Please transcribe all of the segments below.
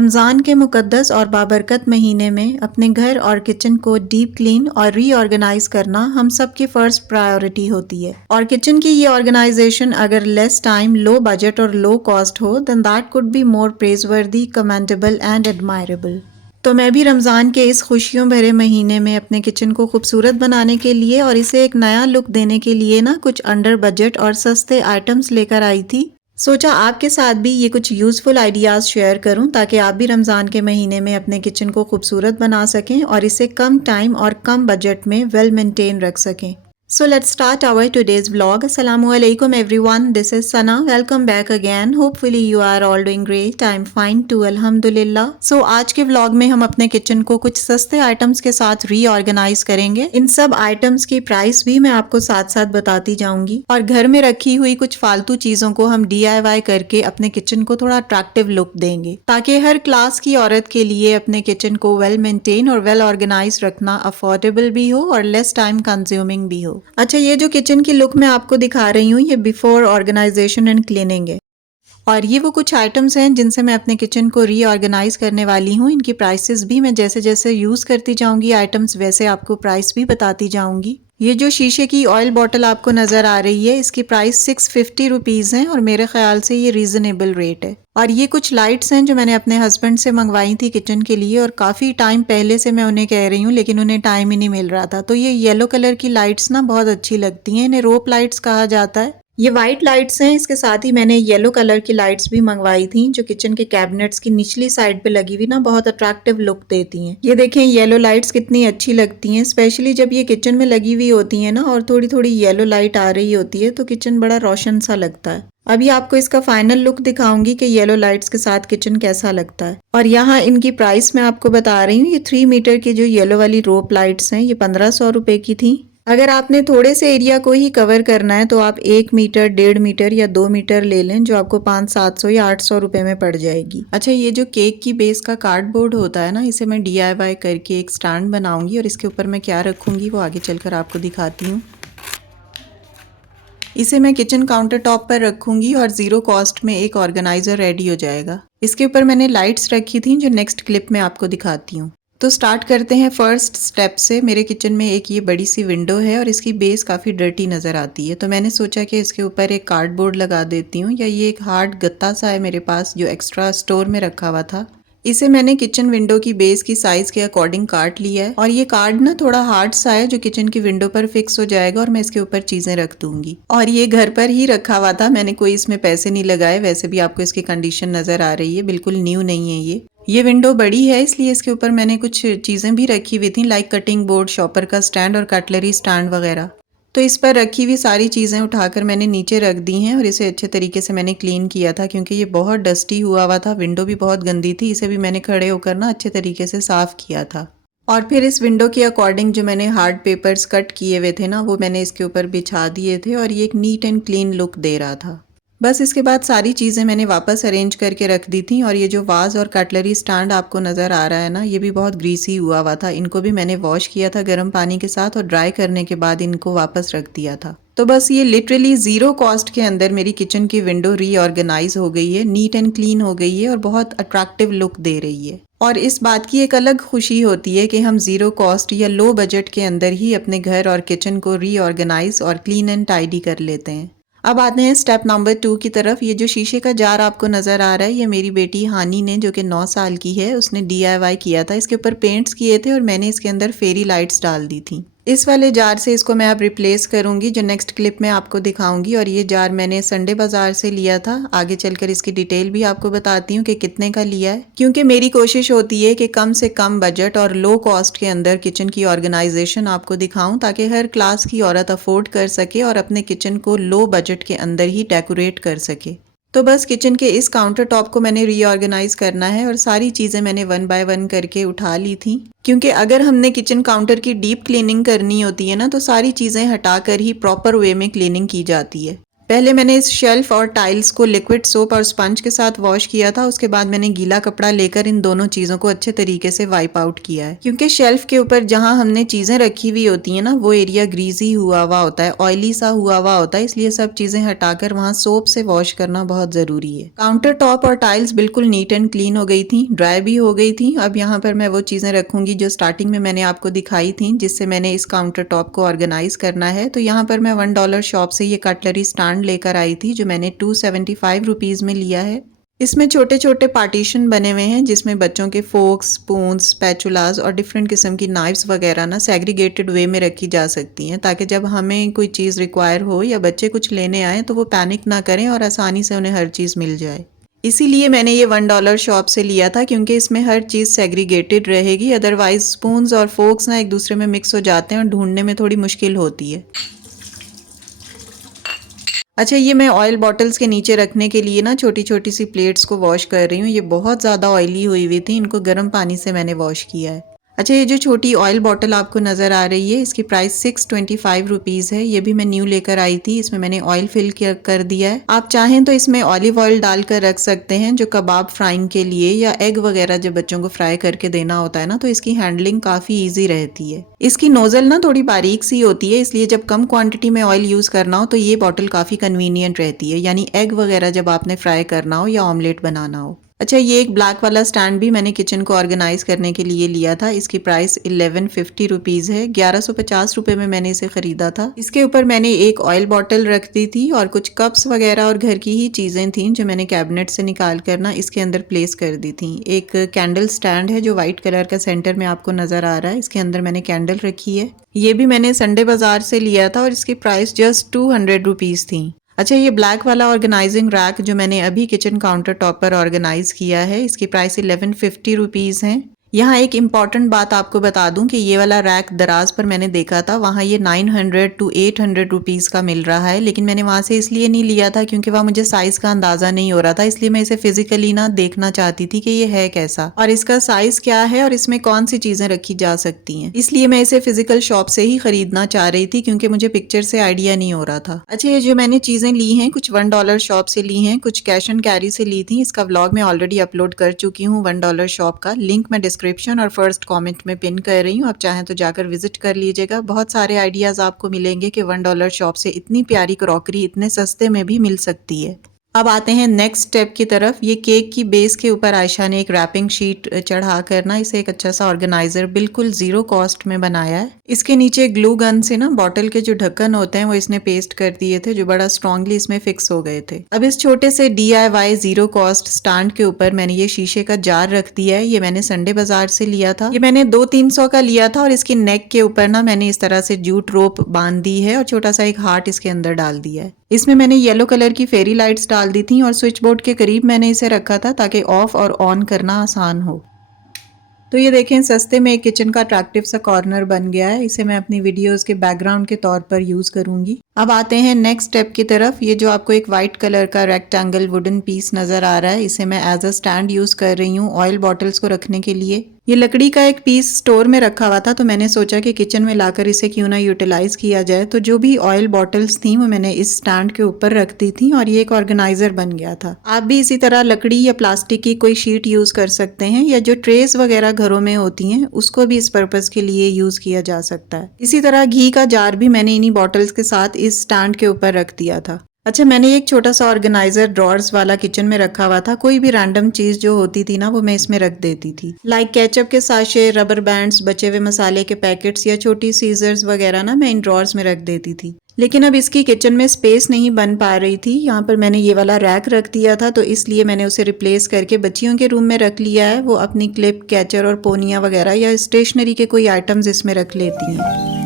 रमज़ान के मुक़द्दस और बाबरकत महीने में अपने घर और किचन को डीप क्लीन और रीऑर्गेनाइज करना हम सब की फर्स्ट प्रायोरिटी होती है। और किचन की ये ऑर्गेनाइजेशन अगर लेस टाइम, लो बजट और लो कॉस्ट हो then that could be more praiseworthy, commendable and admirable. तो मैं भी रमज़ान के इस खुशियों भरे महीने में अपने किचन को खूबसूरत बनाने के लिए और इसे एक नया लुक देने के लिए ना कुछ अंडर बजट और सस्ते आइटम्स लेकर आई थी। सोचा आपके साथ भी ये कुछ यूज़फुल आइडियाज़ शेयर करूं ताकि आप भी रमज़ान के महीने में अपने किचन को खूबसूरत बना सकें और इसे कम टाइम और कम बजट में वेल मेंटेन रख सकें। So let's start our today's vlog. Assalamualaikum everyone. This is Sana. Welcome back again. Hopefully you are all doing great. I'm fine too. Alhamdulillah. So आज के vlog में हम अपने किचन को कुछ सस्ते आइटम्स के साथ रीऑर्गेनाइज करेंगे। इन सब आइटम्स की प्राइस भी मैं आपको साथ साथ बताती जाऊंगी और घर में रखी हुई कुछ फालतू चीजों को हम DIY करके अपने किचन को थोड़ा अट्रैक्टिव लुक देंगे ताकि हर क्लास की औरत के लिए अपने किचन को वेल मेंटेन और वेल ऑर्गेनाइज रखना अफोर्डेबल भी हो और लेस टाइम कंज्यूमिंग भी हो। अच्छा, ये जो किचन की लुक मैं आपको दिखा रही हूँ ये बिफोर ऑर्गेनाइजेशन एंड क्लीनिंग है और ये वो कुछ आइटम्स हैं जिनसे मैं अपने किचन को रीऑर्गेनाइज करने वाली हूँ। इनकी प्राइसेस भी मैं जैसे जैसे यूज करती जाऊंगी आइटम्स वैसे आपको प्राइस भी बताती जाऊंगी। ये जो शीशे की ऑयल बॉटल आपको नजर आ रही है इसकी प्राइस 650 रुपीज है और मेरे ख्याल से ये रीजनेबल रेट है। और ये कुछ लाइट्स हैं जो मैंने अपने हस्बैंड से मंगवाई थी किचन के लिए और काफी टाइम पहले से मैं उन्हें कह रही हूँ लेकिन उन्हें टाइम ही नहीं मिल रहा था। तो ये येलो कलर की लाइट्स ना बहुत अच्छी लगती हैं, इन्हें रोप लाइट्स कहा जाता है। ये वाइट लाइट्स हैं, इसके साथ ही मैंने येलो कलर की लाइट्स भी मंगवाई थी जो किचन के कैबिनेट्स की निचली साइड पे लगी हुई ना बहुत अट्रैक्टिव लुक देती हैं। ये देखें येलो लाइट्स कितनी अच्छी लगती हैं, स्पेशली जब ये किचन में लगी हुई होती हैं ना और थोड़ी थोड़ी येलो लाइट आ रही होती है तो किचन बड़ा रोशन सा लगता है। अभी आपको इसका फाइनल लुक दिखाऊंगी कि येलो लाइट्स के साथ किचन कैसा लगता है। और यहाँ इनकी प्राइस मैं आपको बता रही हूँ। ये 3 मीटर की जो येलो वाली रोप लाइट्स हैं ये 1500 रुपए की थी। अगर आपने थोड़े से एरिया को ही कवर करना है तो आप 1 मीटर, 1.5 मीटर या 2 मीटर ले लें जो आपको 500-700 या 800 रुपए में पड़ जाएगी। अच्छा, ये जो केक की बेस का कार्डबोर्ड होता है ना इसे मैं DIY करके एक स्टैंड बनाऊंगी और इसके ऊपर मैं क्या रखूंगी वो आगे चलकर आपको दिखाती हूँ। इसे मैं किचन काउंटर टॉप पर रखूंगी और ज़ीरो कॉस्ट में एक ऑर्गेनाइजर रेडी हो जाएगा। इसके ऊपर मैंने लाइट्स रखी थी जो नेक्स्ट क्लिप में आपको दिखाती हूँ। तो स्टार्ट करते हैं फर्स्ट स्टेप से। मेरे किचन में एक ये बड़ी सी विंडो है और इसकी बेस काफ़ी डर्टी नज़र आती है तो मैंने सोचा कि इसके ऊपर एक कार्डबोर्ड लगा देती हूँ या ये एक हार्ड गत्ता सा है मेरे पास जो एक्स्ट्रा स्टोर में रखा हुआ था। इसे मैंने किचन विंडो की बेस की साइज के अकॉर्डिंग काट लिया है और ये कार्ड ना थोड़ा हार्ड सा है जो किचन की विंडो पर फिक्स हो जाएगा और मैं इसके ऊपर चीजें रख दूंगी। और ये घर पर ही रखा हुआ था, मैंने कोई इसमें पैसे नहीं लगाए। वैसे भी आपको इसकी कंडीशन नजर आ रही है, बिल्कुल न्यू नहीं है। ये विंडो बड़ी है इसलिए इसके ऊपर मैंने कुछ चीजें भी रखी हुई थी लाइक कटिंग बोर्ड, शॉपर का स्टैंड और कटलरी स्टैंड वगैरह। तो इस पर रखी हुई सारी चीज़ें उठाकर मैंने नीचे रख दी हैं और इसे अच्छे तरीके से मैंने क्लीन किया था क्योंकि ये बहुत डस्टी हुआ था। विंडो भी बहुत गंदी थी, इसे भी मैंने खड़े होकर ना अच्छे तरीके से साफ़ किया था। और फिर इस विंडो के अकॉर्डिंग जो मैंने हार्ड पेपर्स कट किए हुए थे ना वो मैंने इसके ऊपर बिछा दिए थे और ये एक नीट एंड क्लीन लुक दे रहा था। बस इसके बाद सारी चीज़ें मैंने वापस अरेंज करके रख दी थी। और ये जो वाज और कटलरी स्टैंड आपको नज़र आ रहा है ना ये भी बहुत ग्रीसी हुआ था। इनको भी मैंने वॉश किया था गर्म पानी के साथ और ड्राई करने के बाद इनको वापस रख दिया था। तो बस ये लिटरली ज़ीरो कॉस्ट के अंदर मेरी किचन की विंडो रीऑर्गेनाइज हो गई है, नीट एंड क्लीन हो गई है और बहुत अट्रैक्टिव लुक दे रही है। और इस बात की एक अलग खुशी होती है कि हम ज़ीरो कॉस्ट या लो बजट के अंदर ही अपने घर और किचन को रीऑर्गेनाइज और क्लीन एंड टाइडी कर लेते हैं। अब आते हैं स्टेप नंबर 2 की तरफ। ये जो शीशे का जार आपको नज़र आ रहा है ये मेरी बेटी हानी ने जो कि 9 साल की है उसने DIY किया था। इसके ऊपर पेंट्स किए थे और मैंने इसके अंदर फेरी लाइट्स डाल दी थी। इस वाले जार से इसको मैं अब रिप्लेस करूंगी जो नेक्स्ट क्लिप में आपको दिखाऊंगी। और ये जार मैंने संडे बाजार से लिया था। आगे चलकर इसकी डिटेल भी आपको बताती हूँ कि कितने का लिया है क्योंकि मेरी कोशिश होती है कि कम से कम बजट और लो कॉस्ट के अंदर किचन की ऑर्गेनाइजेशन आपको दिखाऊं ताकि हर क्लास की औरत अफोर्ड कर सके और अपने किचन को लो बजट के अंदर ही डेकोरेट कर सके। तो बस किचन के इस काउंटर टॉप को मैंने रीऑर्गेनाइज करना है और सारी चीज़ें मैंने 1 बाय 1 करके उठा ली थी क्योंकि अगर हमने किचन काउंटर की डीप क्लीनिंग करनी होती है ना तो सारी चीज़ें हटाकर ही प्रॉपर वे में क्लीनिंग की जाती है। पहले मैंने इस शेल्फ और टाइल्स को लिक्विड सोप और स्पंज के साथ वॉश किया था। उसके बाद मैंने गीला कपड़ा लेकर इन दोनों चीजों को अच्छे तरीके से वाइप आउट किया है, क्योंकि शेल्फ के ऊपर जहां हमने चीजें रखी हुई होती है ना, वो एरिया ग्रीजी हुआ हुआ होता है, ऑयली सा हुआ हुआ होता है, इसलिए सब चीजें हटाकर वहां सोप से वॉश करना बहुत जरूरी है। काउंटर टॉप और टाइल्स बिल्कुल नीट एंड क्लीन हो गई थी, ड्राई भी हो गई थी। अब यहाँ पर मैं वो चीजें रखूंगी जो स्टार्टिंग में मैंने आपको दिखाई थी, जिससे मैंने इस काउंटर टॉप को ऑर्गेनाइज करना है। तो यहाँ पर मैं $1 शॉप से ये कटलरी स्टैंड लेकर आई थी, जो मैंने 275 रुपीज में लिया है। इसमें छोटे छोटे पार्टीशन बने हुए हैं, जिसमें बच्चों के फोक्स, स्पून्स, स्पैचुलास और डिफरेंट किस्म की नाइफ्स वगैरह ना सेग्रीगेटेड वे में रखी जा सकती हैं, ताकि जब हमें कोई चीज़ रिक्वायर हो या बच्चे कुछ लेने आए तो वो पैनिक ना करें और आसानी से उन्हें हर चीज़ मिल जाए। इसीलिए मैंने ये $1 शॉप से लिया था, क्योंकि इसमें हर चीज़ सेग्रीगेटेड रहेगी। अदरवाइज स्पून्स और फोक्स ना एक दूसरे में मिक्स हो जाते हैं और ढूंढने में थोड़ी मुश्किल होती है। अच्छा, ये मैं ऑयल बॉटल्स के नीचे रखने के लिए ना छोटी छोटी सी प्लेट्स को वॉश कर रही हूँ। ये बहुत ज़्यादा ऑयली हुई हुई थी, इनको गर्म पानी से मैंने वॉश किया है। अच्छा, ये जो छोटी ऑयल बॉटल आपको नज़र आ रही है, इसकी प्राइस 625 रुपीज़ है। ये भी मैं न्यू लेकर आई थी। इसमें मैंने ऑयल फिल कर दिया है। आप चाहें तो इसमें ऑलिव ऑयल डालकर रख सकते हैं, जो कबाब फ्राइंग के लिए या एग वगैरह जब बच्चों को फ्राई करके देना होता है ना, तो इसकी हैंडलिंग काफ़ी ईजी रहती है। इसकी नोजल ना थोड़ी बारीक सी होती है, इसलिए जब कम क्वांटिटी में ऑयल यूज़ करना हो तो ये बॉटल काफ़ी कन्वीनियंट रहती है, यानी एग वगैरह जब आपने फ्राई करना हो या ऑमलेट बनाना हो। अच्छा, ये एक ब्लैक वाला स्टैंड भी मैंने किचन को ऑर्गेनाइज करने के लिए लिया था। इसकी प्राइस 1150 रुपीज़ है। 1150 रुपये में मैंने इसे खरीदा था। इसके ऊपर मैंने एक ऑयल बॉटल रख दी थी और कुछ कप्स वगैरह और घर की ही चीज़ें थीं जो मैंने कैबिनेट से निकाल कर ना इसके अंदर प्लेस कर दी थी। एक कैंडल स्टैंड है जो वाइट कलर का सेंटर में आपको नज़र आ रहा है, इसके अंदर मैंने कैंडल रखी है। ये भी मैंने संडे बाजार से लिया था और इसकी प्राइस जस्ट 200 रुपीज़ थी। अच्छा, ये ब्लैक वाला ऑर्गेनाइजिंग रैक जो मैंने अभी किचन काउंटर टॉप पर ऑर्गेनाइज किया है, इसकी प्राइस 1150 रुपीज़ है। यहाँ एक इम्पॉर्टेंट बात आपको बता दूं कि ये वाला रैक दराज पर मैंने देखा था, वहाँ ये 900 to 800 रुपीज़ का मिल रहा है, लेकिन मैंने वहाँ से इसलिए नहीं लिया था क्योंकि वहाँ मुझे साइज़ का अंदाज़ा नहीं हो रहा था, इसलिए मैं इसे फिजिकली ना देखना चाहती थी कि ये है कैसा और इसका साइज़ क्या है और इसमें कौन सी चीज़ें रखी जा सकती हैं। इसलिए मैं इसे फिजिकल शॉप से ही खरीदना चाह रही थी, क्योंकि मुझे पिक्चर से आइडिया नहीं हो रहा था। अच्छा, ये जो मैंने चीज़ें ली हैं, कुछ $1 शॉप से ली हैं, कुछ कैश एंड कैरी से ली थी। इसका व्लॉग मैं ऑलरेडी अपलोड कर चुकी हूँ। $1 शॉप का लिंक मैं डिस्क्रिप्शन और फर्स्ट कमेंट में पिन कर रही हूँ, आप चाहें तो जाकर विजिट कर लीजिएगा। बहुत सारे आइडियाज आपको मिलेंगे कि $1 शॉप से इतनी प्यारी क्रॉकरी इतने सस्ते में भी मिल सकती है। अब आते हैं नेक्स्ट स्टेप की तरफ। ये केक की बेस के ऊपर आयशा ने एक रैपिंग शीट चढ़ा कर ना इसे एक अच्छा सा ऑर्गेनाइजर बिल्कुल जीरो कॉस्ट में बनाया है। इसके नीचे ग्लू गन से ना बॉटल के जो ढक्कन होते हैं वो इसने पेस्ट कर दिए थे, जो बड़ा स्ट्रांगली इसमें फिक्स हो गए थे। अब इस छोटे से DIY जीरो कॉस्ट स्टैंड के ऊपर मैंने ये शीशे का जार रख दिया है। ये मैंने संडे बाजार से लिया था। ये मैंने 200-300 का लिया था और इसकी नेक के ऊपर ना मैंने इस तरह से जूट रोप बांध दी है और छोटा सा एक हार्ट इसके अंदर डाल दिया है। इसमें मैंने येलो कलर की फेरी लाइट्स डाल दी थी और स्विच बोर्ड के करीब मैंने इसे रखा था ताकि ऑफ और ऑन करना आसान हो। तो ये देखें, सस्ते में एक किचन का अट्रैक्टिव सा कॉर्नर बन गया है। इसे मैं अपनी वीडियोस के बैकग्राउंड के तौर पर यूज करूंगी। अब आते हैं नेक्स्ट स्टेप की तरफ। ये जो आपको एक वाइट कलर का रेक्टेंगल वुडन पीस नजर आ रहा है, इसे मैं एज अ स्टैंड यूज कर रही हूँ ऑयल बॉटल्स को रखने के लिए। ये लकड़ी का एक पीस स्टोर में रखा हुआ था, तो मैंने सोचा कि किचन में लाकर इसे क्यों ना यूटिलाइज किया जाए। तो जो भी ऑयल बॉटल्स थी वो मैंने इस स्टैंड के ऊपर रख दी थी और ये एक ऑर्गेनाइजर बन गया था। आप भी इसी तरह लकड़ी या प्लास्टिक की कोई शीट यूज कर सकते हैं, या जो ट्रेस वगैरह घरों में होती हैं उसको भी इस पर्पज के लिए यूज किया जा सकता है। इसी तरह घी का जार भी मैंने इन्हीं बॉटल्स के साथ इस स्टैंड के ऊपर रख दिया था। अच्छा, मैंने एक छोटा सा ऑर्गेनाइजर ड्रॉर्स वाला किचन में रखा हुआ था। कोई भी रैंडम चीज जो होती थी ना वो मैं इसमें रख देती थी, लाइक केचप के साशे, रबर बैंड्स, बचे हुए मसाले के पैकेट्स या छोटी सीजर्स वगैरह ना मैं इन ड्रॉर्स में रख देती थी। लेकिन अब इसकी किचन में स्पेस नहीं बन पा रही थी। यहाँ पर मैंने ये वाला रैक रख दिया था, तो इसलिए मैंने उसे रिप्लेस करके बच्चियों के रूम में रख लिया है। वो अपनी क्लिप, कैचर और पोनिया वगैरह या स्टेशनरी के कोई आइटम्स इसमें रख लेती हैं।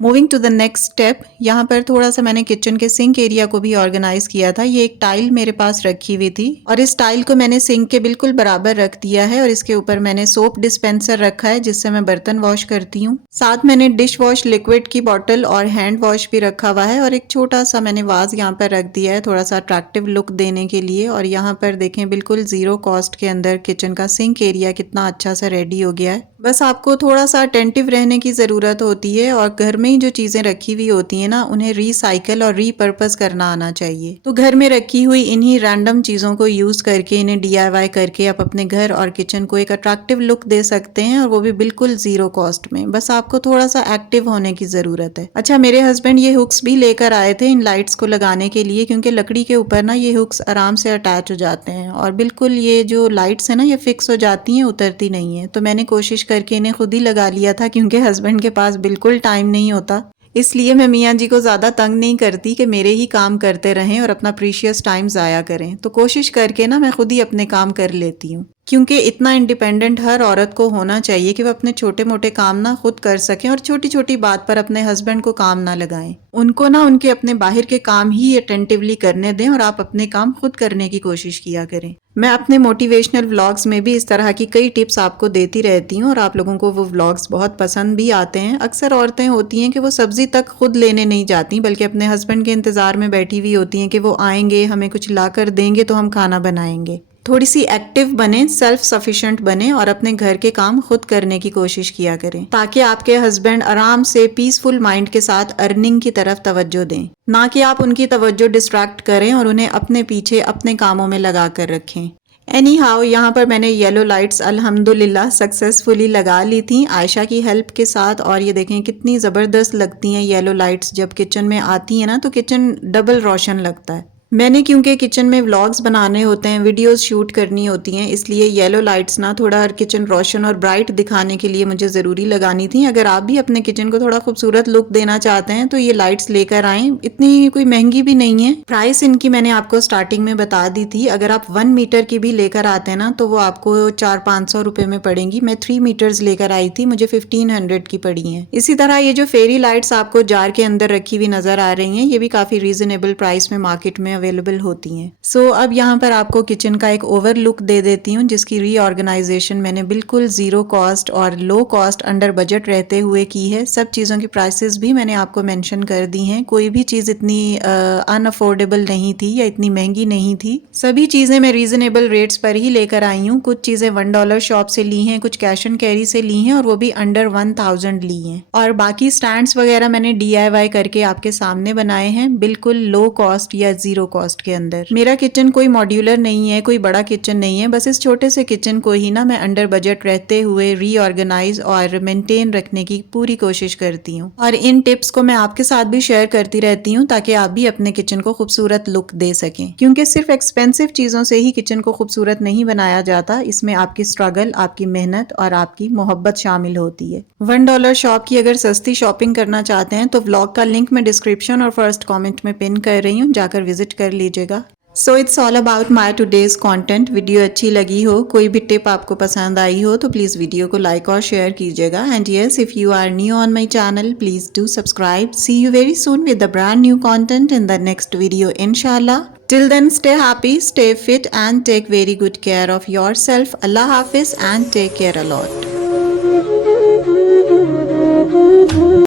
Moving to the next step, यहाँ पर थोड़ा सा मैंने किचन के सिंक एरिया को भी ऑर्गेनाइज किया था। ये एक टाइल मेरे पास रखी हुई थी और इस टाइल को मैंने सिंक के बिल्कुल बराबर रख दिया है और इसके ऊपर मैंने सोप डिस्पेंसर रखा है जिससे मैं बर्तन वॉश करती हूँ। साथ मैंने डिश वॉश लिक्विड की बॉटल और हैंड वॉश भी रखा हुआ है और एक छोटा सा मैंने वाज यहाँ पर रख दिया है थोड़ा सा अट्रैक्टिव लुक देने के लिए। और यहाँ पर देखें, बिल्कुल जीरो कॉस्ट के अंदर किचन का सिंक एरिया कितना अच्छा सा रेडी हो गया है। बस आपको थोड़ा सा अटेंटिव रहने की जरूरत होती है और घर में ही जो चीजें रखी हुई होती हैं ना, उन्हें रिसाइकल और रीपर्पस करना आना चाहिए। तो घर में रखी हुई इन्हीं रैंडम चीजों को यूज करके, इन्हें DIY करके आप अपने घर और किचन को एक अट्रैक्टिव लुक दे सकते हैं, और वो भी बिल्कुल जीरो कॉस्ट में। बस आपको थोड़ा सा एक्टिव होने की जरूरत है। अच्छा, मेरे हस्बैंड ये हुक्स भी लेकर आए थे इन लाइट्स को लगाने के लिए, क्योंकि लकड़ी के ऊपर ना ये हुक्स आराम से अटैच हो जाते हैं और बिल्कुल ये जो लाइट्स है ना, ये फिक्स हो जाती हैं, उतरती नहीं है। तो मैंने कोशिश करके इन्हें खुद ही लगा लिया था, क्योंकि हस्बैंड के पास बिल्कुल टाइम नहीं होता। इसलिए मैं मियाँ जी को ज़्यादा तंग नहीं करती कि मेरे ही काम करते रहें और अपना प्रीशियस टाइम ज़ाया करें। तो कोशिश करके ना मैं खुद ही अपने काम कर लेती हूँ, क्योंकि इतना इंडिपेंडेंट हर औरत को होना चाहिए कि वो अपने छोटे मोटे काम ना खुद कर सकें और छोटी छोटी बात पर अपने हस्बैंड को काम ना लगाएं। उनको ना उनके अपने बाहर के काम ही अटेंटिवली करने दें और आप अपने काम खुद करने की कोशिश किया करें। मैं अपने मोटिवेशनल व्लॉग्स में भी इस तरह की कई टिप्स आपको देती रहती हूँ और आप लोगों को वो व्लॉग्स बहुत पसंद भी आते हैं। अक्सर औरतें होती हैं कि वो सब्जी तक खुद लेने नहीं जाती, बल्कि अपने हस्बैंड के इंतजार में बैठी हुई होती हैं कि वो आएंगे, हमें कुछ ला कर देंगे तो हम खाना बनाएंगे। थोड़ी सी एक्टिव बने, सेल्फ सफिशिएंट बने और अपने घर के काम खुद करने की कोशिश किया करें, ताकि आपके हस्बैंड आराम से पीसफुल माइंड के साथ अर्निंग की तरफ तवज्जो दें, ना कि आप उनकी तवज्जो डिस्ट्रैक्ट करें और उन्हें अपने पीछे अपने कामों में लगा कर रखें। एनी हाउ, यहाँ पर मैंने येलो लाइट्स अल्हम्दुलिल्लाह सक्सेसफुली लगा ली थी आयशा की हेल्प के साथ। और ये देखें कितनी ज़बरदस्त लगती हैं येलो लाइट्स। जब किचन में आती हैं ना, तो किचन डबल रोशन लगता है। मैंने क्योंकि किचन में व्लॉग्स बनाने होते हैं, वीडियोस शूट करनी होती हैं, इसलिए येलो लाइट्स ना थोड़ा किचन रोशन और ब्राइट दिखाने के लिए मुझे ज़रूरी लगानी थी। अगर आप भी अपने किचन को थोड़ा खूबसूरत लुक देना चाहते हैं तो ये लाइट्स लेकर आएँ। इतनी कोई महंगी भी नहीं है। प्राइस इनकी मैंने आपको स्टार्टिंग में बता दी थी। अगर आप 1 मीटर की भी लेकर आते हैं ना, तो वो आपको 400-500 रुपये में पड़ेंगी। मैं 3 मीटर्स लेकर आई थी, मुझे 1500 की पड़ी हैं। इसी तरह ये जो फेरी लाइट्स आपको जार के अंदर रखी हुई नजर आ रही हैं, ये भी काफ़ी रीजनेबल प्राइस में मार्केट में अवेलेबल होती हैं। सो अब यहाँ पर आपको किचन का एक ओवर लुक दे देती हूँ, जिसकी रीऑर्गेनाइजेशन मैंने बिल्कुल जीरो कॉस्ट और लो कॉस्ट अंडर बजट रहते हुए की है। सब चीज़ों की प्राइसेस भी मैंने आपको मेंशन कर दी हैं। कोई भी चीज़ इतनी अनअफोर्डेबल नहीं थी या इतनी महंगी नहीं थी। सभी चीज़ें मैं रीजनेबल रेट्स पर ही लेकर आई हूँ। कुछ चीज़ें $1 शॉप से ली हैं, कुछ कैश एंड कैरी से ली हैं और वो भी अंडर 1000 ली हैं। और बाकी स्टैंड्स वगैरह मैंने DIY करके आपके सामने बनाए हैं, बिल्कुल लो कॉस्ट या जीरो कॉस्ट के अंदर। मेरा किचन कोई मॉड्यूलर नहीं है, कोई बड़ा किचन नहीं है, बस इस छोटे से किचन को ही ना मैं अंडर बजट रहते हुए रीऑर्गेनाइज और मेंटेन रखने की पूरी कोशिश करती हूँ। और इन टिप्स को मैं आपके साथ भी शेयर करती रहती हूँ, ताकि आप भी अपने किचन को खूबसूरत लुक दे सकें। क्योंकि सिर्फ एक्सपेंसिव चीजों से ही किचन को खूबसूरत नहीं बनाया जाता, इसमें आपकी स्ट्रगल, आपकी मेहनत और आपकी मोहब्बत शामिल होती है। $1 शॉप की अगर सस्ती शॉपिंग करना चाहते हैं तो व्लॉग का लिंक मैं डिस्क्रिप्शन और फर्स्ट कमेंट में पिन कर रही हूँ, जाकर विजिट कर लीजिएगा। So it's all about my today's content. Video अच्छी लगी हो, कोई भी टिप आपको पसंद आई हो, तो प्लीज़ वीडियो को लाइक और शेयर कीजिएगा। And yes, if you are new on my channel, please do subscribe. See you very soon with the brand new content in the next video इंशाल्लाह। Till then, stay happy, stay fit and take very good care of yourself. Allah Hafiz and take care a lot.